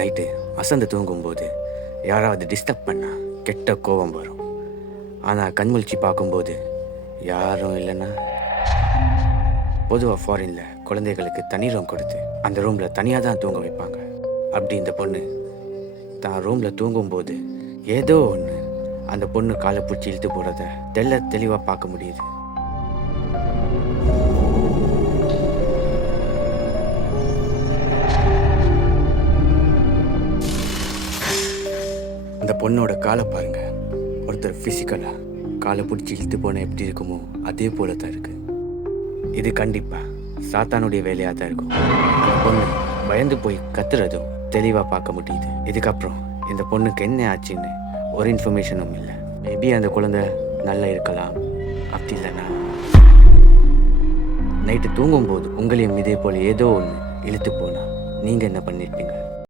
Night அசந்து தூங்கும்போது யாராவது டிஸ்டர்ப் பண்ணால் கெட்ட கோபம் வரும். ஆனால் கண்முழிச்சு பார்க்கும்போது யாரும் இல்லைன்னா, பொதுவாக ஃபாரினில் குழந்தைகளுக்கு தனி ரூம் கொடுத்து அந்த ரூமில் தனியாக தான் தூங்க வைப்பாங்க. அப்படி இந்த பொண்ணு தான் ரூமில் தூங்கும்போது ஏதோ ஒன்று அந்த பொண்ணு காலை பிடிச்சி இழுத்து போகிறத தெளிவாக பார்க்க முடியுது. அந்த பொண்ணோட காலை பாருங்க. ஒருத்தர் ஃபிசிக்கலாக காலை பிடிச்சி இழுத்து போனால் எப்படி இருக்குமோ அதே போல தான் இருக்கு. இது கண்டிப்பாக சாத்தானுடைய வேலையாக தான் இருக்கும். அந்த பொண்ணு பயந்து போய் கத்துறதும் தெளிவாக பார்க்க முடியுது. இதுக்கப்புறம் இந்த பொண்ணுக்கு என்ன ஆச்சுன்னு ஒரு இன்ஃபர்மேஷனும் இல்லை. மேபி அந்த குழந்தை நல்லா இருக்கலாம். அப்படி இல்லைன்னா நைட்டு தூங்கும்போது உங்களையும் இதே போல் ஏதோ ஒன்று இழுத்து போனால் நீங்கள் என்ன பண்ணியிருப்பீங்க?